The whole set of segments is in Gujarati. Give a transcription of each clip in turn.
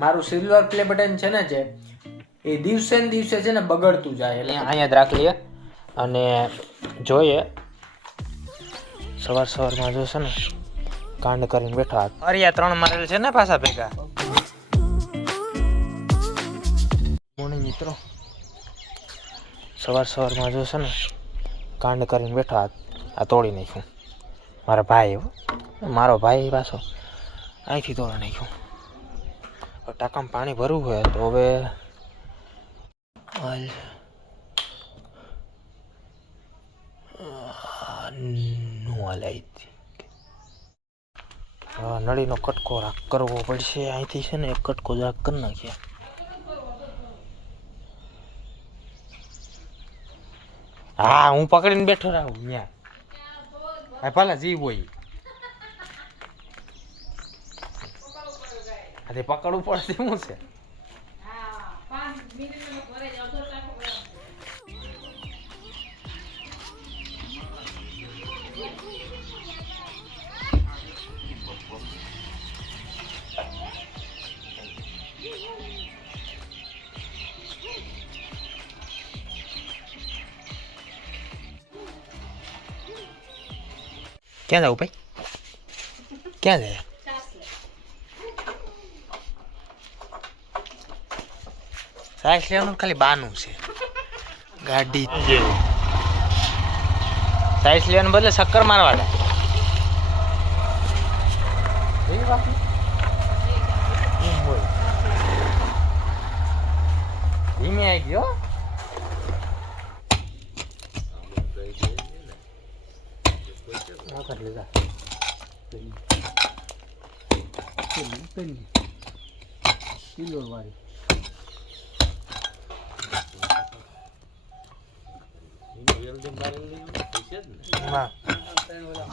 મારું સિલ્વર પ્લે બટન છે ને જે એ દિવસે ને દિવસે છે ને બગડતું જાય એટલે અહીંયા જ રાખ લઈએ અને જોઈએ સવારમાં જો છે ને કાંડ કરીને બેઠા અરિયા 3 મારેલ છે ને પાછા ભેગા. મોર્નિંગ મિત્રો, સવારમાં જો છે ને કાંડ કરીને બેઠા આ તોડી નાખ્યું મારો ભાઈ પાછો અહીંથી તોડી નાખ્યું. ટાંકામાં પાણી ભરવું હોય તો હવે નળીનો કટકો રાખ કરવો પડશે. અહીંથી છે ને એક કટકો રાખ કરી નાખીએ. હા, હું પકડીને બેઠો રહું ત્યાં ભલા જીવ હોય પકડવું પડશે. શું છે ક્યાં જાવ ભાઈ? ક્યાં જાય? સાઈસ લેવાનું ખાલી બાનું છે. ગાડી સાઈસ લેવાનું બદલે શક્કર મારવા દે. ધીમે આવી ગયો.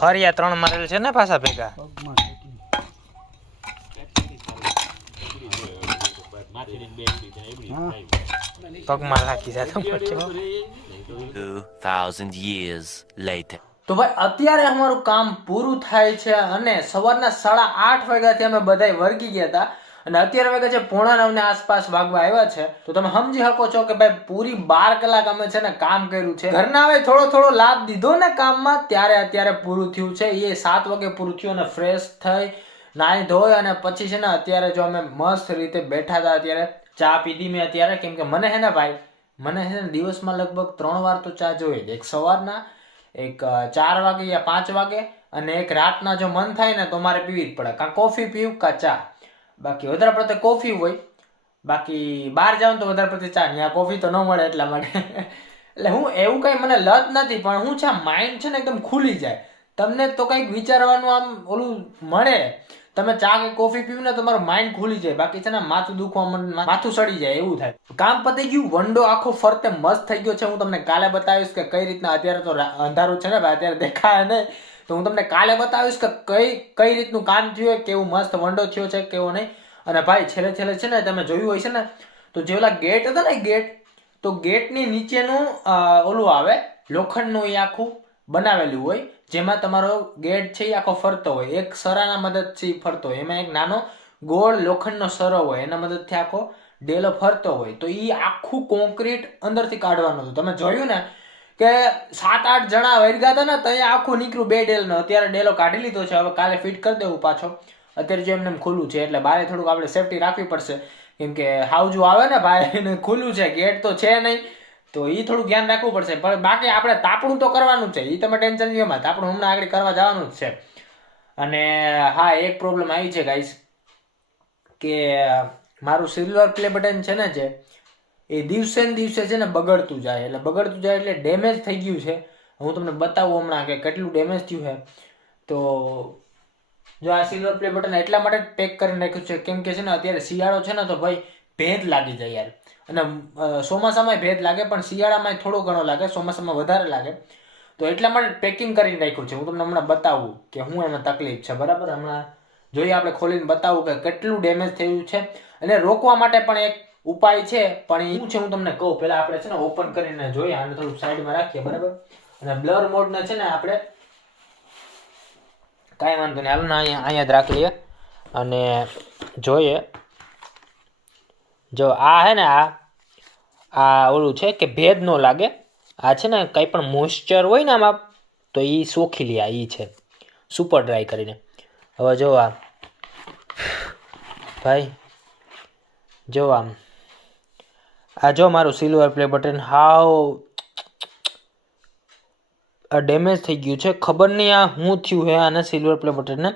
હરિયા 3 મારેલ છે ને પાછા ભેગા. પગમાં રાખી જતા 2000 years later. તો ભાઈ અત્યારે અમારું કામ પૂરું થાય છે અને સવારના 8:30 વાગ્યાથી અમે બધા વર્ગી ગયા હતા અને અત્યારે વાગ્યા છે 8:45 આસપાસ વાગવા આવ્યા છે. તો તમે સમજી શકો છો કે ભાઈ પૂરી 12 કલાક અમે છે ને કામ કર્યું છે. ઘરના હવે થોડો લાભ દીધો ને કામમાં ત્યારે અત્યારે પૂરું થયું છે. એ 7 વાગે પૂરું થયું અને ફ્રેશ થઈ નાહી ધોઈ અને પછી છે ને અત્યારે જો અમે મસ્ત રીતે બેઠા હતા. અત્યારે ચા પીધી મેં અત્યારે, કેમ કે મને છે ને ભાઈ મને છે ને દિવસમાં લગભગ 3 વાર તો ચા જોઈએ. એક સવારના, એક 4 વાગે યા 5 વાગે અને એક રાતના. જો મન થાય ને તો મારે પીવી જ પડે, કાં કોફી પીવું કાં ચા. બાકી વધારે પડતે કોફી હોય, બાકી બહાર જાઉં તો વધારે પડતી ચા. ત્યાં કોફી તો ન મળે એટલા માટે. એટલે હું એવું કંઈ મને લત નથી, પણ હું છે માઇન્ડ છે ને એકદમ ખુલી જાય. તમને તો કંઈક વિચારવાનું આમ ઓલું મળે. તમે ચા કે કોફી પીવું ને તમારું માઇન્ડ ખુલી જાય. બાકી છે ને માથું દુખવા, માથું સડી જાય એવું થાય. કામ પતી ગયું, વંડો આખો ફરતે મસ્ત થઈ ગયો છે. હું તમને કાલે બતાવીશ કે કઈ રીતના. અત્યારે તો અંધારું છે ને ભાઈ, અત્યારે દેખાય નહીં. તો હું તમને કાલે બતાવીશ કે કઈ રીતનું કામ થયું, કેવું મસ્ત વંડો થયો છે કેવો નહીં. અને ભાઈ છેલ્લે છે ને તમે જોયું હોય છે ને, તો જે ઓલા ગેટ હતા ને ગેટ, તો ગેટની નીચેનું ઓલું આવે લોખંડનું, એ આખું બનાવેલું હોય જેમાં તમારો ગેટ છે એ આખો ફરતો હોય. એક સરાના મદદથી ફરતો હોય. એમાં એક નાનો ગોળ લોખંડનો સરો હોય, એના મદદથી આખો ડેલો ફરતો હોય. તો એ આખું કોન્ક્રીટ અંદરથી કાઢવાનું હતું. તમે જોયું ને કે 7-8 જણા વર્ગા હતા ને, તો અહીંયા આખું નીકળ્યું 2 ડેલનો. અત્યારે ડેલો કાઢી લીધો છે, હવે કાલે ફિટ કરી દેવું પાછો. અત્યારે જો એમને ખુલ્લું છે એટલે બારે થોડુંક આપણે સેફટી રાખવી પડશે, કેમ કે હાવજુ આવે ને ભાઈ, ખુલ્લું છે, ગેટ તો છે નહીં, તો એ થોડું ધ્યાન રાખવું પડશે. પણ બાકી આપણે તાપણું તો કરવાનું છે, એ તમે ટેન્શન લ્યો માં. તાપણું હમણાં આગળ કરવા જવાનું જ છે. અને હા, એક પ્રોબ્લેમ આવી છે ગાઈસ, કે મારું સિલ્વર પ્લે બટન છે ને જે એ દિવસે ને દિવસે છે ને બગડતું જાય. એટલે ડેમેજ થઈ ગયું છે. હું તમને બતાવું હમણાં કે કેટલું ડેમેજ થયું છે. તો જો આ સિલ્વર પ્લે બટન એટલા માટે પેક કરીને રાખ્યું છે, કેમ કે છે ને અત્યારે શિયાળો છે ને, તો ભાઈ ભેજ લાગી જાય યાર. અને ચોમાસામાં ભેજ લાગે, પણ શિયાળામાં થોડો ઘણો લાગે, ચોમાસામાં વધારે લાગે. તો એટલા માટે પેકિંગ કરીને રાખ્યું છે. હું તમને હમણાં બતાવું કે હું એમાં તકલીફ છે, બરાબર. હમણાં જોઈએ આપણે ખોલીને બતાવું કે કેટલું ડેમેજ થયું છે. અને રોકવા માટે પણ એક ઉપાય છે, પણ એ છે હું તમને કહું. પહેલા આપણે છે ને ઓપન કરીને જોઈએ, આને થોડું સાઈડમાં રાખીએ, બરાબર. અને બ્લર મોડને છે ને આપણે કાંઈ વાંધો નહીં, હાલ ને અહીંયા જ રાખી લઈએ અને જોઈએ જો આ હે ને આ ઓલું છે કે ભેદ ન લાગે. આ છે ને કંઈ પણ મોઇસ્ચર હોય ને આમાં તો એ સોખી લે. એ છે સુપર ડ્રાય કરીને. હવે જો આ ભાઈ જો આમ આ જો મારું સિલ્વર પ્લે બટન હાવ ડેમેજ થઈ ગયું છે. ખબર નહીં આ શું થયું હે આને સિલ્વર પ્લે બટનને,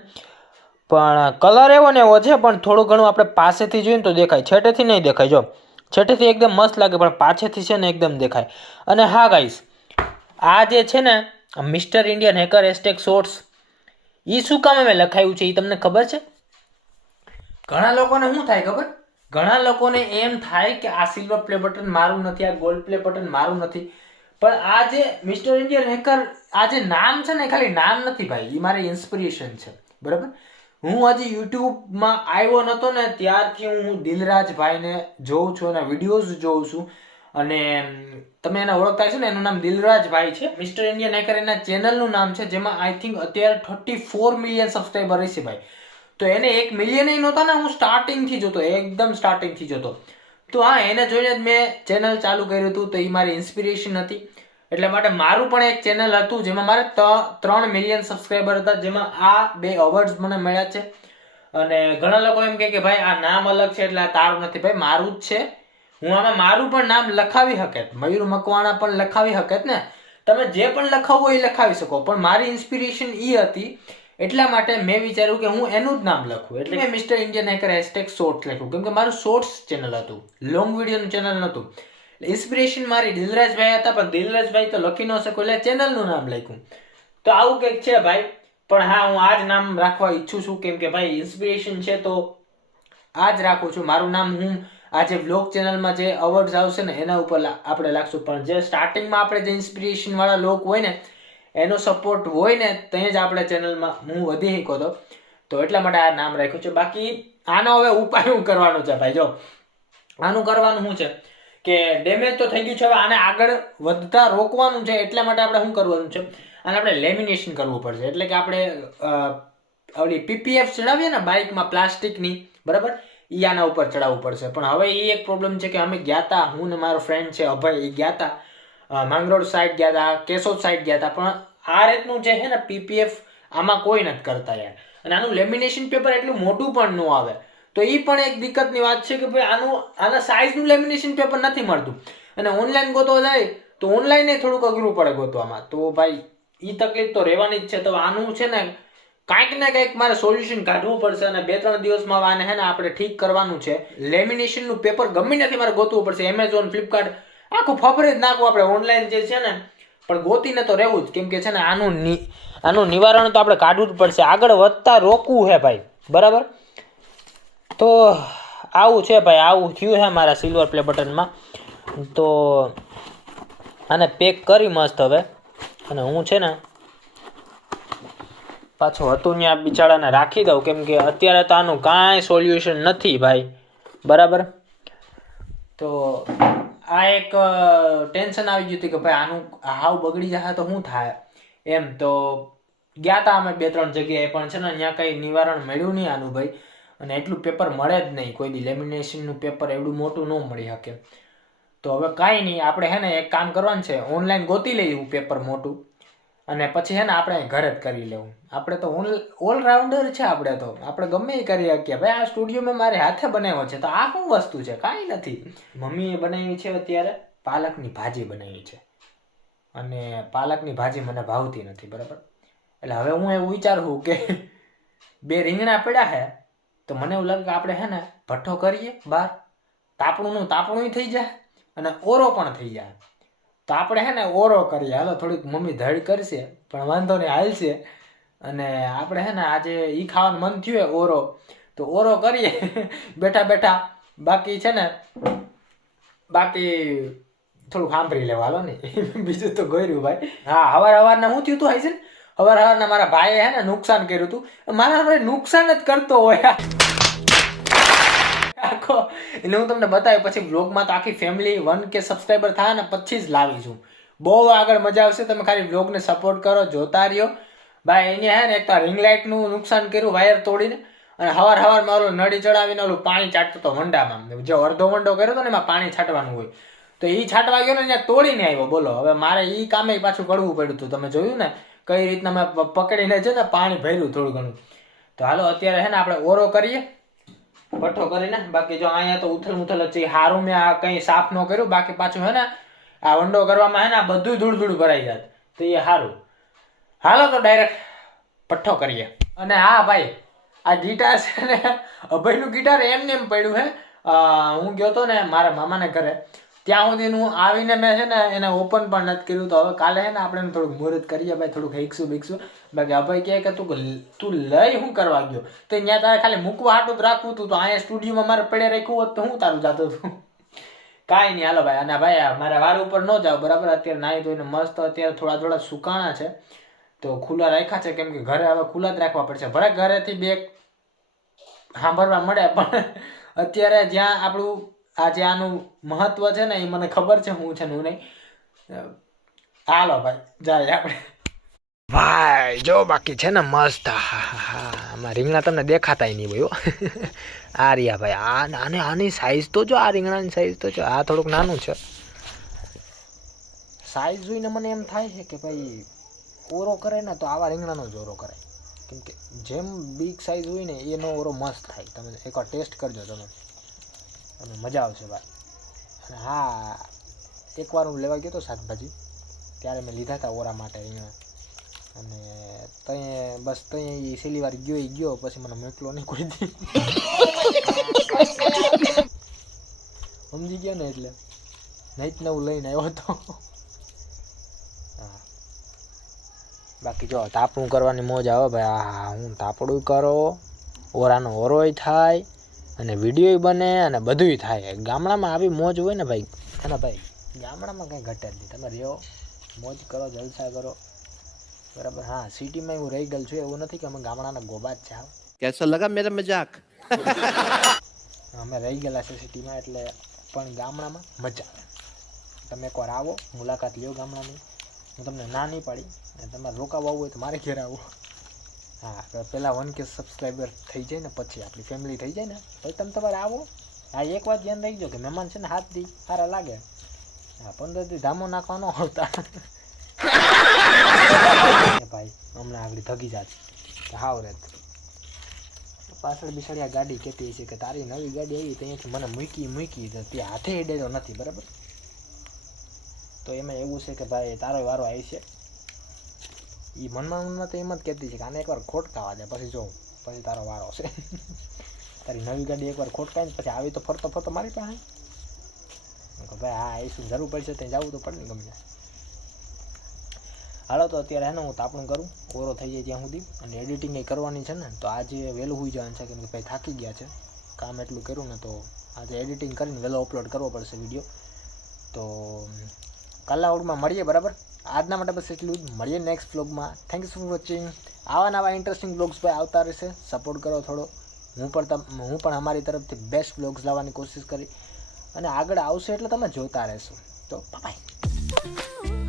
પણ કલર એવો ને એવો છે, પણ થોડું ઘણું આપણે પાસેથી જોઈએ ને તો દેખાય, છેટેથી નહીં દેખાય. જો છેટેથી એકદમ મસ્ત લાગે, પણ પાછળથી છે ને એકદમ દેખાય. અને હા ગાઈસ, આ જે છે ને mister Indian hacker hashtag shorts, એ શું કામ મેં લખાયું છે એ તમને ખબર છે? ઘણા લોકોને શું થાય ખબર? ઘણા લોકોને એમ થાય કે આ સિલ્વર પ્લે બટન મારું નથી, આ ગોલ્ડ પ્લે બટન મારું નથી. પણ આ જે મિસ્ટર ઇન્ડિયન હેકર આ જે નામ છે ને એ ખાલી નામ નથી ભાઈ, એ મારી ઇન્સ્પિરેશન છે. બરાબર, હું હજી યુટ્યુબમાં આવ્યો નહોતો ને ત્યારથી હું દિલરાજભાઈને જોઉં છું, એના વિડીયોઝ જોઉં છું. અને તમે એને ઓળખતા છો ને, એનું નામ દિલરાજભાઈ છે. મિસ્ટર ઇન્ડિયન હેકર એના ચેનલનું નામ છે, જેમાં આઈ થિંક અત્યારે 34 મિલિયન સબસ્ક્રાઈબર હશે ભાઈ. તો એને 1 મિલિયન નહોતા ને, હું સ્ટાર્ટિંગથી જોતો, એકદમ સ્ટાર્ટિંગથી જોતો. તો હા, એને જોઈને જ મેં ચેનલ ચાલુ કર્યું હતું. તો એ મારી ઇન્સ્પિરેશન હતી. એટલા માટે મારું પણ એક ચેનલ હતું જેમાં મારે 3 મિલિયન સબસ્ક્રાઈબર હતા, જેમાં આ 2 અવોર્ડ્સ મને મળ્યા છે. અને ઘણા લોકો એમ કહે કે ભાઈ આ નામ અલગ છે એટલે આ તારું નથી. ભાઈ મારું જ છે. હું આમાં મારું પણ નામ લખાવી શકત, મયુર મકવાણા પણ લખાવી શકત ને. તમે જે પણ લખાવવું હોય એ લખાવી શકો, પણ મારી ઇન્સ્પિરેશન એ હતી. એટલા માટે મેં વિચાર્યું કે હું એનું જ નામ લખું. એટલે મેં mister Indian hacker hashtag shorts લખ્યું, કેમ કે મારું શોર્ટ્સ ચેનલ હતું, લોંગ વિડીયોનું ચેનલ નહોતું. ઇન્સ્પિરેશન મારી દિલરાજભાઈ હતા, પણ દિલરાજભાઈ તો લખી ન શકો એટલે ચેનલનું નામ લખ્યું. તો આવું કંઈક છે ભાઈ. પણ હા, હું આ જ નામ રાખવા ઈચ્છું છું, કેમ કે ભાઈ ઇન્સ્પિરેશન છે તો આ જ રાખું છું. મારું નામ હું આ જે વ્લોગ ચેનલમાં જે અવોર્ડ્સ આવશે ને એના ઉપર આપણે લાગશું. પણ જે સ્ટાર્ટિંગમાં આપણે જે ઇન્સ્પિરેશન વાળા લોકો હોય ને એનો સપોર્ટ હોય ને ત્યાં જ આપણે ચેનલમાં હું વધી શક્યો હતો. તો એટલા માટે આ નામ રાખ્યું છે. બાકી આનો હવે ઉપાય શું કરવાનો છે ભાઈ? જો આનું કરવાનું શું છે કે ડેમેજ તો થઈ ગયું છે, હવે આને આગળ વધતા રોકવાનું છે. એટલા માટે આપણે શું કરવાનું છે, આને આપણે લેમિનેશન કરવું પડશે. એટલે કે આપણે ઓલી પીપીએફ ચડાવીએ ને બાઇકમાં પ્લાસ્ટિકની, બરાબર, એ આના ઉપર ચડાવવું પડશે. પણ હવે એ એક પ્રોબ્લેમ છે કે અમે ગયા હતા, હું ને મારો ફ્રેન્ડ છે અભય, એ ગયા હતા માંગરોળ સાઈડ ગયા હતા, કેશોદ સાઈડ ગયા હતા. પણ આ રીતનું જે છે ને પીપીએફ આમાં કોઈ નથી કરતા યાર. અને આનું લેમિનેશન પેપર એટલું મોટું પણ ન આવે. તો એ પણ એક દિક્કતની વાત છે કે ભાઈ આના સાઇઝનું લેમિનેશન પેપર નથી મળતું. અને ઓનલાઈન ગોતવા જાય તો ઓનલાઈન થોડુંક અઘરું પડે ગોતવામાં. તો ભાઈ એ તકલીફ તો રહેવાની જ છે. તો આનું છે ને કાંઈક ને કંઈક મારે સોલ્યુશન કાઢવું પડશે. અને 2-3 દિવસમાં આને છે ને આપણે ઠીક કરવાનું છે. લેમિનેશનનું પેપર ગમે ત્યાંથી મારે ગોતવું પડશે. એમેઝોન, ફ્લિપકાર્ટ, આખું ફફરે જ નાખવું આપણે. ઓનલાઈન જે છે ને પણ ગોતીને તો રહેવું જ, કેમ કે છે ને આનું નિવારણ તો આપણે કાઢવું જ પડશે. આગળ વધતા રોકવું છે ભાઈ, બરાબર. તો આવું છે ભાઈ, આવું થયું છે મારા સિલ્વર પ્લે બટનમાં. તો આને પેક કરી મસ્ત હવે. અને હું છે ને પાછું હતું ત્યાં બિચારાને રાખી દઉં, કેમ કે અત્યારે તો આનું કાંઈ સોલ્યુશન નથી ભાઈ, બરાબર. તો આ એક ટેન્શન આવી ગયું હતું કે ભાઈ આનું હાવ બગડી જાય તો શું થાય એમ. તો ગયા હતા અમે 2-3 જગ્યાએ, પણ છે ને ત્યાં કંઈ નિવારણ મળ્યું નહીં આનું ભાઈ. અને એટલું પેપર મળે જ નહીં કોઈ દી. લેમિનેશનનું પેપર એવડું મોટું ન મળી શકે. તો હવે કાંઈ નહીં, આપણે છે ને એક કામ કરવાનું છે, ઓનલાઈન ગોતી લઈએ પેપર મોટું, અને પછી છે ને આપણે ઘરે જ કરી લેવું. આપણે તો ઓલરાઉન્ડર છે. આપણે ગમે એ કરી શકીએ ભાઈ. આ સ્ટુડિયો મેં મારે હાથે બનાવ્યો છે, તો આ શું વસ્તુ છે? કાંઈ નથી. મમ્મીએ બનાવી છે અત્યારે પાલકની ભાજી બનાવી છે, અને પાલકની ભાજી મને ભાવતી નથી, બરાબર. એટલે હવે હું એવું વિચારું કે 2 રીંગણા પડ્યા છે, તો મને એવું લાગે કે આપણે છે ને ભઠ્ઠો કરીએ બહાર, તાપણું થઈ જાય અને ઓરો પણ થઈ જાય. તો આપણે છે ને ઓરો કરીએ. હાલો, થોડીક મમ્મી ધડ કરશે પણ વાંધો નહીં, હાલશે. અને આપણે છે ને આજે ઈ ખાવાનું મન થયું ઓરો, તો ઓરો કરીએ બેઠા બેઠા. બાકી છે ને થોડુંક સાંભળી લેવા, હાલો ને બીજું તો ગોર્યું ભાઈ. હા, હવારના શું થયું હતું હાઈસન? હવારના મારા ભાઈએ છે ને નુકસાન કર્યું હતું. મારા નુકસાન જ કરતો હોય આખો. એટલે હું તમને બતાવ્યું પછી વ્લોગમાં તો આખી ફેમિલી 1K સબસ્ક્રાઈબર થાય ને પછી જ લાવીશું. બહુ આગળ મજા આવશે. તમે ખાલી વ્લોગને સપોર્ટ કરો, જોતા રહ્યો ભાઈ. અહીંયા હે ને એક તો રિંગ લાઇટનું નુકસાન કર્યું વાયર તોડીને, અને હવારમાં ઓલું નળી ચડાવીને ઓલું પાણી ચાટતો હતો વંડામાં, જે અડધો વંડો કર્યો હતો ને એમાં પાણી છાંટવાનું હોય, તો એ છાંટવા ગયો ને ત્યાં તોડીને આવ્યો. બોલો હવે મારે એ કામે પાછું કરવું પડ્યું હતું. તમે જોયું ને કઈ રીતના મેં પકડીને છે ને પાણી ભર્યું થોડું ઘણું. તો હાલો અત્યારે છે ને આપણે ઓરો કરીએ પઠ્ઠો કરીને. બાકી જો અહીંયા તો ઉથલ જ છે, હારું મેં આ કંઈ સાફ ન કર્યું, બાકી પાછું હે ને આ વંડો કરવામાં હે ને આ બધું ધૂળ ભરાઈ જાત, તો એ સારું. હાલો તો ડાયરેક્ટ પઠ્ઠો કરીએ. અને હા ભાઈ આ ગિટાર છે ને અભયનું ગિટાર એમને એમ પડ્યું હે. હું ગયો હતો ને મારા મામાને ઘરે, ત્યાં સુધીનું આવીને મેં છે ને એને ઓપન પણ નથી કર્યું. તો હવે કાલે છે ને આપણે થોડુંક મુહૂર્ત કરીએ ભાઈ, થોડુંક હીકશું. બાકી અભય કહે કે તું લઈ શું કરવા ગયો, તો ત્યાં તારે ખાલી મૂકવા હાટું જ રાખવું હતું, તો અહીંયા સ્ટુડિયોમાં મારે પડે રાખ્યું હોત તો હું તારું જાતો હતું. કાંઈ નહીં હાલો ભાઈ. અને ભાઈ મારા વાળ ઉપર ન જાવ બરાબર. અત્યારે નાહી ધોઈને મસ્ત અત્યારે થોડા સુકાણા છે તો ખુલ્લા રાખ્યા છે, કેમ કે ઘરે હવે ખુલ્લા જ રાખવા પડશે. ભલે ઘરેથી બે સાંભળવા મળે, પણ અત્યારે જ્યાં આપણું આજે આનું મહત્વ છે ને એ મને ખબર છે હું છે ને હું નહીં. હાલો ભાઈ જાય આપણે. ભાઈ જો બાકી છે ને મસ્ત. આમાં રીંગણા તમને દેખાતાય નહીં ભાઈ. આ રહ્યા ભાઈ. આની સાઈઝ તો જો, આ રીંગણાની સાઈઝ તો જો, આ થોડુંક નાનું છે. સાઈઝ જોઈને મને એમ થાય છે કે ભાઈ ઓરો કરે ને તો આવા રીંગણાનો જ ઓરો કરાય, કેમ કે જેમ બિગ સાઈઝ હોય ને એનો ઓરો મસ્ત થાય. તમે એકવાર ટેસ્ટ કરજો તમે, મજા આવશે ભાઈ. અને હા એકવાર હું લેવા ગયો હતો શાકભાજી, ત્યારે મેં લીધા હતા ઓરા માટે રીંગણા, અને ત્યાં બસ ત્યાં એ છેલ્લી વાર ગયો પછી મને મોકલો નહીં કોઈ દી. સમજી ગયા ને, એટલે નહીં નવું લઈને આવ્યો હતો. હા બાકી જો તાપણું કરવાની મોજ આવે ભાઈ. હા હું તાપડું કરો, ઓરાનો ઓરોય થાય અને વિડીયો બને અને બધુંય થાય. ગામડામાં આવી મોજ હોય ને ભાઈ, અને ભાઈ ગામડામાં કંઈ ઘટે જ નહીં. તમે રહ્યો મોજ કરો, જલસા કરો બરાબર. હા સિટીમાં હું રહી ગયેલ છું, એવું નથી કે અમે ગામડાના ગોબા જ છે. कैसा लगा मेरा मजाक? અમે રહી ગયેલા છે સિટીમાં, એટલે પણ ગામડામાં મજા આવે. તમે એકવાર આવો, મુલાકાત લ્યો ગામડાની, હું તમને ના નહીં પાડી. અને તમારે રોકાવા હોય તો મારે ઘેર આવો. હા તો પહેલાં 1K સબસ્ક્રાઈબર થઈ જાય ને પછી આપણી ફેમિલી થઈ જાય ને પછી તમે તમારે આવો. હા એક વાત ધ્યાન રાખજો કે મહેમાન છે ને હાથ દી સારા લાગે. હા 15 દી ધામો નાખવા ન આવતા. ભાઈ હમણાં આગળ થકી જાત હાવ રેત પાછળ બિસાડી આ ગાડી કહેતી છે કે તારી નવી ગાડી આવી ત્યાંથી મને મૂકી તો ત્યાં હાથે હેડેલો નથી બરાબર. તો એમાં એવું છે કે ભાઈ તારો વારો આવી છે. એ મનમાં તો એમ જ કહેતી છે કે આને એકવાર ખોટકાવા દે પછી જોઉં, પછી તારો વારો છે. તારી નવી ગાડી એકવાર ખોટકાય ને પછી આવી તો ફરતો મારી પાસે. ભાઈ હા આવીશું, જરૂર પડશે ત્યાં જવું તો પડે ને ગમે. હાલો તો અત્યારે હે ને હું તાપણું કરું, ઓરો થઈ જાય ત્યાં સુધી. અને એડિટિંગ એ કરવાની છે ને, તો આજે વહેલું હોઈ જવાનું છે, કેમ કે ભાઈ થાકી ગયા છે, કામ એટલું કર્યું ને, તો આજે એડિટિંગ કરીને વહેલો અપલોડ કરવો પડશે વિડીયો. તો કાલના વ્લોગમાં મળીએ બરાબર. આજના માટે બસ એટલું જ. મળીએ નેક્સ્ટ વ્લોગમાં. Thank you for watching. આવા ઇન્ટરેસ્ટિંગ વ્લોગ્સ ભાઈ આવતા રહેશે. સપોર્ટ કરો થોડો. હું પણ અમારી તરફથી બેસ્ટ વ્લોગ્સ લાવવાની કોશિશ કરી, અને આગળ આવશે એટલે તમે જોતા રહેશો. તો બાય.